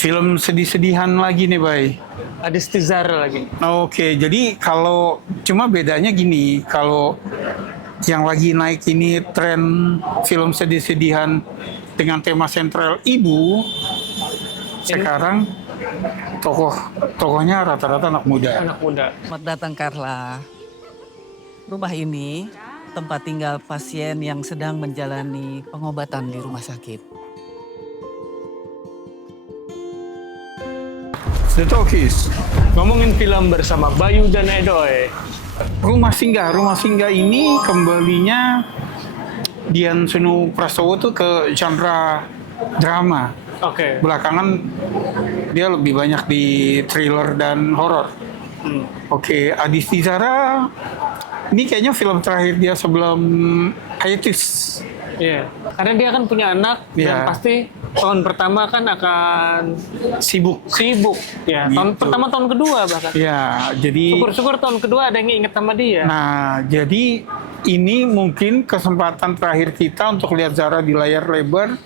film sedih-sedihan lagi nih, Bay. Adistizar lagi. Oke, jadi kalau cuma bedanya gini, kalau yang lagi naik ini tren film sedih-sedihan dengan tema sentral ibu, sekarang tokohnya rata-rata anak muda. Anak muda. Selamat datang Carla. Rumah ini tempat tinggal pasien yang sedang menjalani pengobatan di rumah sakit. The Talkies. Ngomongin film bersama Bayu dan Edoy. Rumah Singgah ini kembalinya Dian Senu Prastowo tuh ke genre drama. Oke. Belakangan dia lebih banyak di thriller dan horor. Oke, Adisti Zara ini kayaknya film terakhir dia sebelum hiatus. Iya. Karena dia kan punya anak dan Iya. pasti tahun pertama kan akan Sibuk. Ya, Gitu. tahun pertama, tahun kedua bahkan. Ya, jadi Syukur-syukur tahun kedua ada yang inget sama dia. nah, jadi ini mungkin kesempatan terakhir kita untuk lihat Zara di layar lebar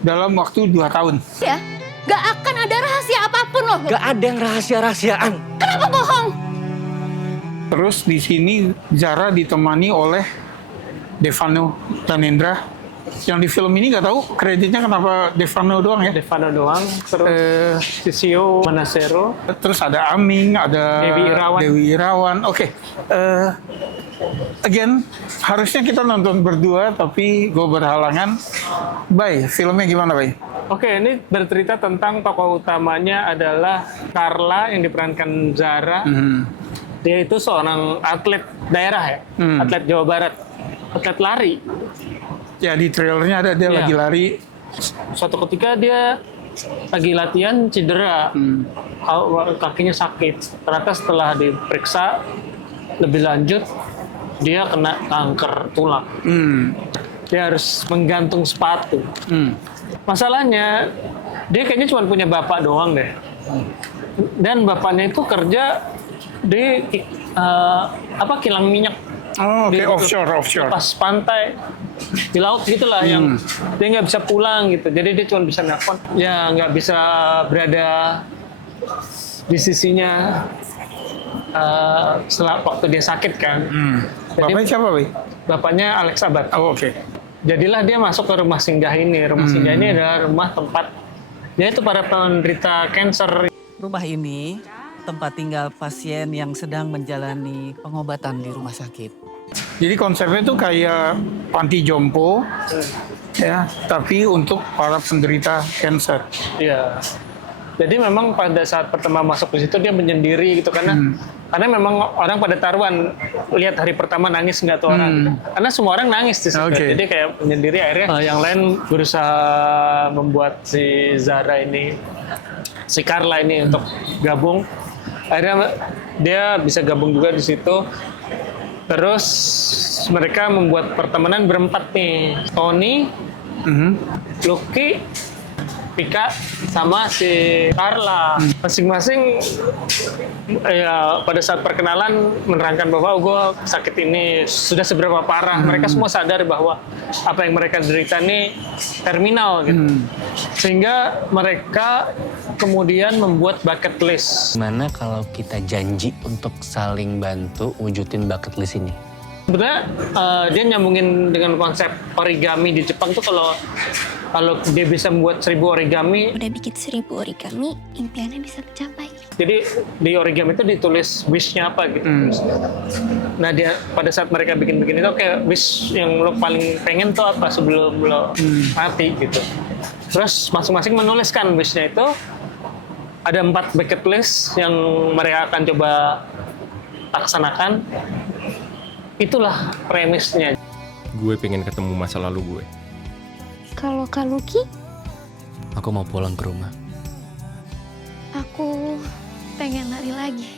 dalam waktu 2 tahun. Ya, gak akan ada rahasia apapun loh. Gak ada yang rahasia-rahasiaan. Kenapa bohong? Terus di sini Zara ditemani oleh Devano Danendra. Yang di film ini nggak tahu kreditnya kenapa Devano doang ya. Devano doang, terus Sisio Manasero. Terus ada Aming, ada Dewi Irawan. Oke. Again, harusnya kita nonton berdua, tapi gue berhalangan. Bay, filmnya gimana, Bay? Oke, ini bercerita tentang tokoh utamanya adalah Carla yang diperankan Zara. Dia itu seorang atlet daerah ya, atlet Jawa Barat, atlet lari. Ya, di trailernya ada dia Iya. lagi lari. Suatu ketika dia lagi latihan cedera, kakinya sakit. Ternyata setelah diperiksa lebih lanjut, dia kena kanker tulang. Dia harus menggantung sepatu. Masalahnya, dia kayaknya cuma punya bapak doang deh. Dan bapaknya itu kerja di kilang minyak. Oh, oke, Di- offshore. Pas pantai di laut gitulah yang dia nggak bisa pulang gitu. Jadi dia cuma bisa nelfon, ya nggak bisa berada di sisinya setelah waktu dia sakit kan. Jadi Bapaknya siapa, Bay? bapaknya Alex Abad. Oh, oke. Jadilah dia masuk ke rumah singgah ini. Rumah singgah ini adalah rumah tempat dia itu para penderita kanker. Rumah ini tempat tinggal pasien yang sedang menjalani pengobatan di rumah sakit. Jadi konsepnya tuh kayak panti jompo, ya, tapi untuk para penderita kanker. Iya. Jadi memang pada saat pertama masuk ke situ dia menyendiri gitu karena memang orang pada taruhan lihat hari pertama nangis nggak tuh orang. Karena semua orang nangis di situ. Oke. Jadi kayak menyendiri akhirnya yang lain berusaha membuat si Zara ini, si Carla ini untuk gabung. Akhirnya dia bisa gabung juga di situ. Terus mereka membuat pertemanan berempat nih. Tony, Lucky, Pika, sama si Carla. Masing-masing ya pada saat perkenalan menerangkan bahwa gue sakit ini sudah seberapa parah. Mereka semua sadar bahwa apa yang mereka derita ini terminal gitu. Sehingga mereka kemudian membuat bucket list. Gimana kalau kita janji untuk saling bantu wujudin bucket list ini? Sebenarnya dia nyambungin dengan konsep origami di Jepang tuh kalau dia bisa membuat 1000 origami. Udah bikin 1000 origami, impiannya bisa tercapai. Jadi di origami itu ditulis wish-nya apa gitu. Nah dia pada saat mereka bikin-bikin itu kayak wish yang lo paling pengen tuh apa sebelum lo mati gitu. Terus masing-masing menuliskan wish-nya itu. Ada 4 bucket list yang mereka akan coba laksanakan. Itulah premisnya. Gue pengen ketemu masa lalu gue. Kalau Kak Lucky, Aku mau pulang ke rumah. aku pengen lari lagi.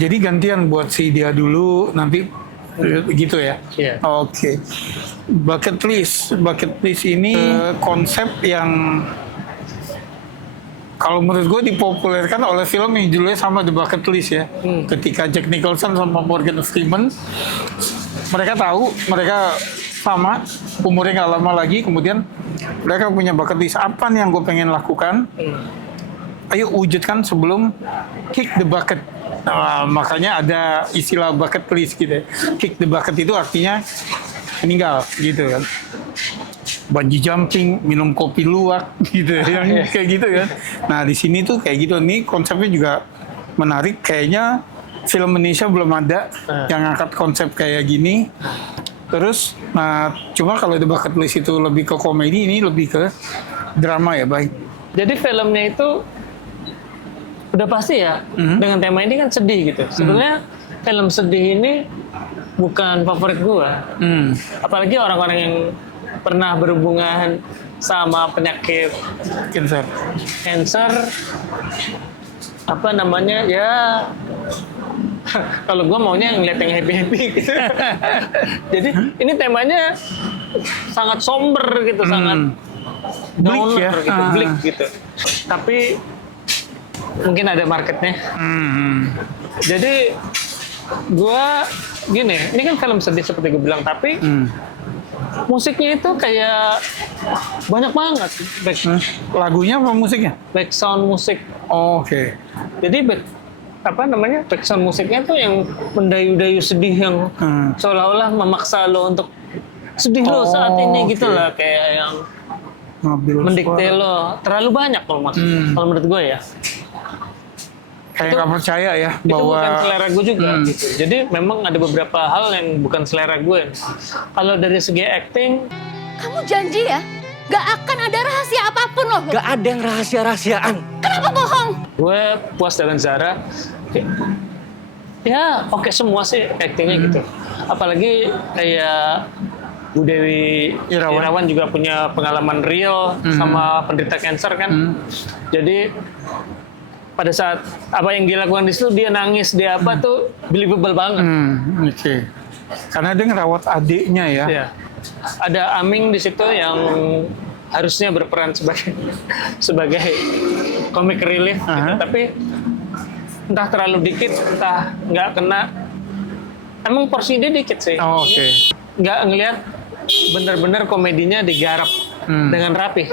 Jadi gantian buat si dia dulu, nanti gitu ya? Iya. Oke. Bucket list ini konsep yang kalau menurut gue dipopulerkan oleh film yang judulnya sama The Bucket List ya. Ketika Jack Nicholson sama Morgan Freeman, mereka tahu mereka sama, umurnya nggak lama lagi, kemudian mereka punya bucket list apa nih yang gue pengen lakukan. ayo wujudkan sebelum kick the bucket. Nah, makanya ada istilah bucket list gitu. Kick the bucket itu artinya meninggal gitu kan. Bungee jumping, minum kopi luwak gitu yang kayak gitu kan. Nah, di sini tuh kayak gitu. Nih konsepnya juga menarik, kayaknya film Indonesia belum ada yang angkat konsep kayak gini. Terus, nah cuma kalau The Bucket List itu lebih ke komedi, ini lebih ke drama ya, baik. Jadi filmnya itu udah pasti ya, dengan tema ini kan sedih gitu. Sebenarnya film sedih ini bukan favorit gua. Apalagi orang-orang yang pernah berhubungan sama penyakit cancer, apa namanya ya, kalau gue maunya ngeliat yang happy gitu. Jadi ini temanya sangat somber gitu, sangat Bleak downer ya? gitu, bleak gitu. Tapi mungkin ada marketnya. Jadi gue gini, ini kan film sedih seperti gue bilang, tapi musiknya itu kayak banyak banget Lagunya apa musiknya? back sound musik. Oh, oke. Jadi back sound musiknya tuh yang mendayu-dayu sedih, yang seolah-olah memaksa lo untuk sedih lo saat ini gitu lah, kayak yang mendikte lo terlalu banyak kalau kalau menurut gue ya. Kayak nggak percaya ya Itu bahwa bukan selera gue juga gitu. Jadi memang ada beberapa hal yang bukan selera gue. Kalau dari segi acting, Kamu janji ya, gak akan ada rahasia apapun loh. Gak ada yang rahasia-rahasiaan. Kenapa bohong? gue puas dengan Zara. Ya oke semua sih actingnya gitu. Apalagi kayak Bu Dewi Irawan juga punya pengalaman real sama penderita cancer kan. Jadi pada saat apa yang dilakukan di situ, dia nangis, dia apa tuh believable banget. Oke. Karena dia ngerawat adiknya ya. Ya. Ada Aming di situ yang harusnya berperan sebagai comic relief, gitu. Tapi entah terlalu dikit, entah nggak kena. Emang porsi dia dikit sih. Oh, oke. Nggak ngelihat benar-benar komedinya digarap dengan rapi.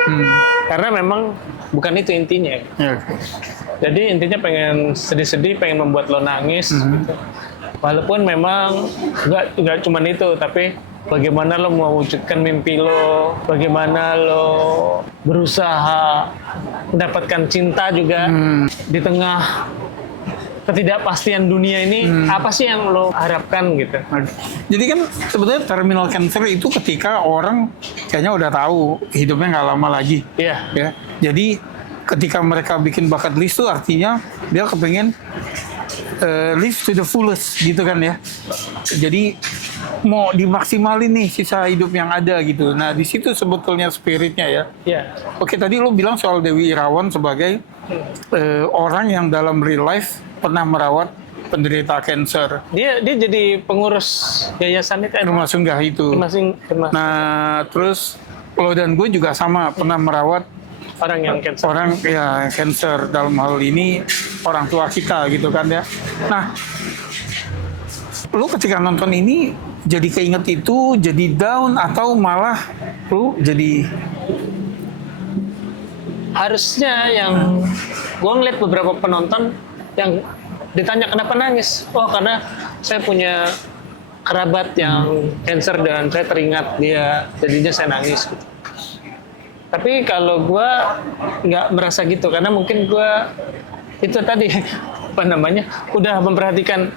Karena memang bukan itu intinya. Ya. Jadi intinya pengen sedih-sedih, pengen membuat lo nangis. Gitu. Walaupun memang nggak cuma itu, tapi bagaimana lo mewujudkan mimpi lo, bagaimana lo berusaha mendapatkan cinta juga di tengah ketidakpastian dunia ini. Apa sih yang lo harapkan gitu? Jadi kan sebetulnya terminal cancer itu ketika orang kayaknya udah tahu hidupnya nggak lama lagi. Iya. Ya. Jadi ketika mereka bikin bucket list itu artinya dia kepengen live to the fullest gitu kan ya. Jadi mau dimaksimalin nih sisa hidup yang ada gitu. Nah di situ sebetulnya spiritnya ya. Iya. Oke, tadi lo bilang soal Dewi Irawan sebagai orang yang dalam real life pernah merawat penderita cancer. Dia jadi pengurus yayasan itu. Rumah singgah itu. Nah, terus lo dan gue juga sama pernah merawat orang yang cancer. orang ya cancer, dalam hal ini orang tua kita gitu kan ya. Nah, lo ketika nonton ini jadi keinget itu, jadi down atau malah lo jadi harusnya yang gue ngeliat beberapa penonton yang ditanya kenapa nangis, oh karena saya punya kerabat yang cancer dan saya teringat dia, jadinya saya nangis gitu. Tapi kalau gue nggak merasa gitu, karena mungkin gue itu tadi apa namanya udah memperhatikan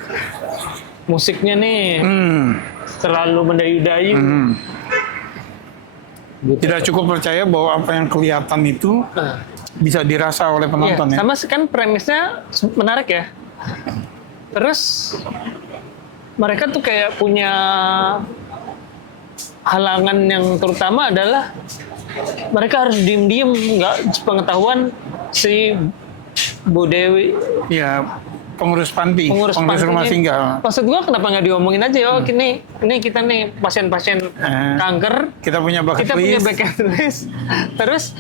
musiknya nih terlalu mendayu-dayu. Tidak cukup percaya bahwa apa yang kelihatan itu bisa dirasa oleh penonton ya. Sama kan premisnya menarik ya. Terus mereka tuh kayak punya halangan yang terutama adalah mereka harus diem-diem, nggak pengetahuan si Bu Dewi. Ya, pengurus panti, pengurus panti rumah ini. singgah. Maksud gua kenapa nggak diomongin aja? Oh, ini kita nih pasien-pasien kanker. Kita punya bucket list. Terus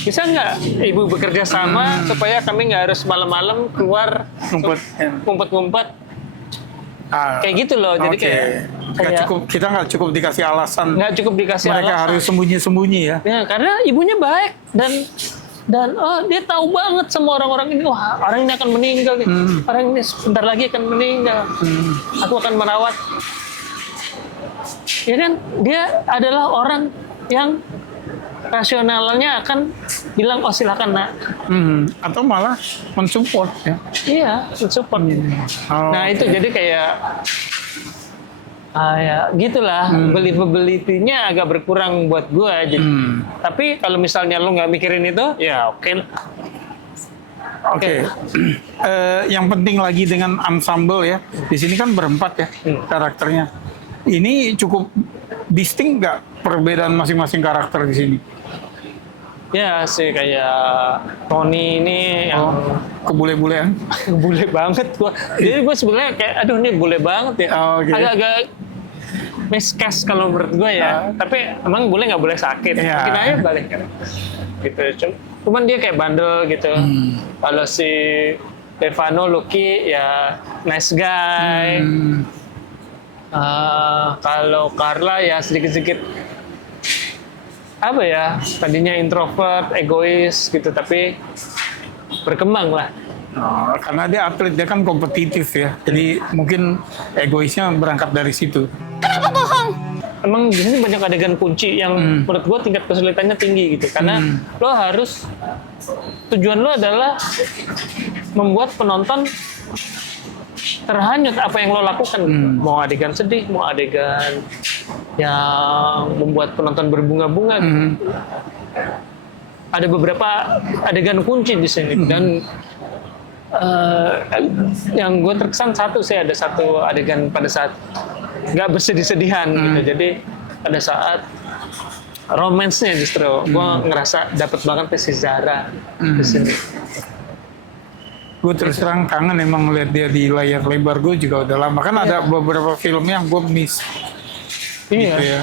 bisa nggak ibu bekerja sama supaya kami nggak harus malam-malam keluar ngumpet-ngumpet? Kayak gitu loh. Jadi kita nggak cukup dikasih alasan. Nggak cukup dikasih mereka alasan. Harus sembunyi-sembunyi ya. Ya, karena ibunya baik dan Dan dia tahu banget sama orang-orang ini, wah orang ini akan meninggal nih, orang ini sebentar lagi akan meninggal, aku akan merawat. Ya kan, dia adalah orang yang rasionalnya akan bilang, oh silakan nak. Atau malah mensupport ya. Iya, support. Oh, Nah itu jadi kayak ya gitulah, believability-nya agak berkurang buat gue. Jadi, tapi kalau misalnya lo nggak mikirin itu, ya oke lah. Oke. Yang penting lagi dengan ensemble ya. Di sini kan berempat ya karakternya. Ini cukup distinct nggak perbedaan masing-masing karakter di sini? Ya sih kayak Tony ini yang Kebule-bulean. bule banget gua. Jadi gue sebenarnya kayak aduh ini bule banget ya. Oh, oke. Agak-agak miscast kalau menurut gue ya. Tapi emang bule nggak boleh sakit. Iya. Mungkin aja balik kan. Gitu. Cuman dia kayak bandel gitu. Kalau si Stefano Lucky ya nice guy. Kalau Carla ya sedikit-sedikit apa ya, tadinya introvert, egois gitu, tapi berkembang lah. Oh, karena dia atlet, dia kan kompetitif ya. Jadi mungkin egoisnya berangkat dari situ. Kenapa bohong? Emang di sini banyak adegan kunci yang menurut gue tingkat kesulitannya tinggi gitu, karena lo harus, tujuan lo adalah membuat penonton terhanyut apa yang lo lakukan. Mau adegan sedih, mau adegan yang membuat penonton berbunga-bunga gitu. Ada beberapa adegan kunci di sini dan yang gue terkesan ada satu adegan pada saat nggak bersedih-sedihan gitu. Jadi pada saat romansnya justru gue ngerasa dapat banget si Zara di sini. Gue terus terang kangen emang ngeliat dia di layar lebar. Gue juga udah lama kan ada beberapa film yang gue miss. Iya. Gitu ya.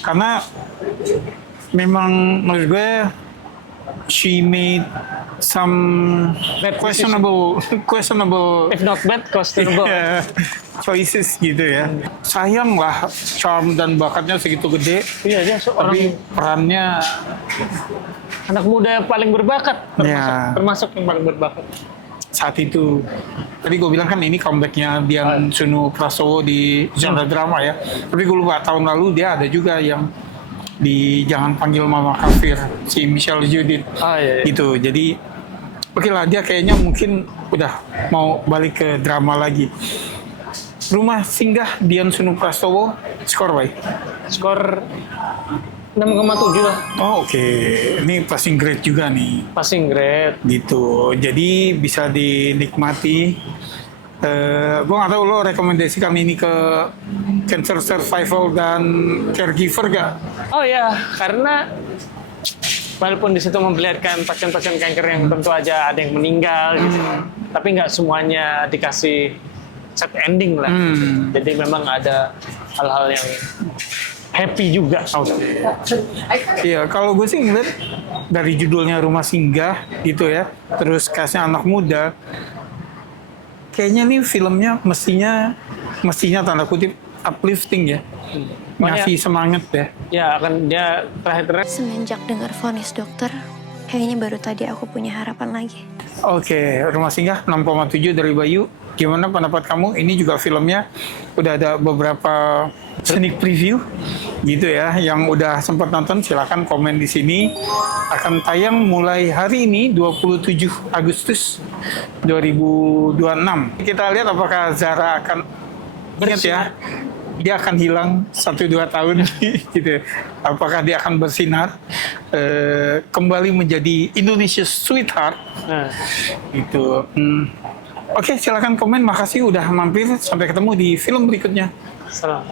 Karena memang menurut gue she made some questionable If not bad, questionable. choices gitu ya. Sayang lah charm dan bakatnya segitu gede. Iya, dia seorang Tapi perannya anak muda yang paling berbakat, termasuk yang paling berbakat. saat itu. Tadi gue bilang kan ini comebacknya Dian Sunu Prasowo di genre drama ya. Tapi gue lupa tahun lalu dia ada juga yang di Jangan Panggil Mama Kafir, si Michelle Judith gitu. Jadi oke lah, dia kayaknya mungkin udah mau balik ke drama lagi. Rumah Singgah Dian Sunu Prastowo, skor baik. Skor 6,7 lah. Oh oke, ini passing grade juga nih. Passing grade. Gitu, jadi bisa dinikmati. Gue nggak tahu lo rekomendasikan ini ke cancer survival dan caregiver gak? Oh ya, karena walaupun di situ memperlihatkan pasien-pasien kanker yang tentu aja ada yang meninggal, gitu, tapi nggak semuanya dikasih set ending lah. Jadi memang ada hal-hal yang happy juga. Iya, kalau gue sih ngeliat dari judulnya Rumah Singgah gitu ya, terus kasih anak muda, kayaknya nih filmnya mestinya tanda kutip uplifting ya, ngasih semangat ya. Ya akan dia terakhir. Semenjak dengar vonis dokter, kayaknya baru tadi aku punya harapan lagi. Oke, Rumah Singgah 6,7 dari Bayu. Gimana pendapat kamu? Ini juga filmnya udah ada beberapa sneak preview gitu ya. Yang udah sempat nonton silakan komen di sini. Akan tayang mulai hari ini 27 Agustus 2026. Kita lihat apakah Zara akan ingat ya. Dia akan hilang 1-2 tahun gitu. Apakah dia akan bersinar kembali menjadi Indonesia sweetheart gitu. Oke, silakan komen. Makasih udah mampir. Sampai ketemu di film berikutnya. Salam.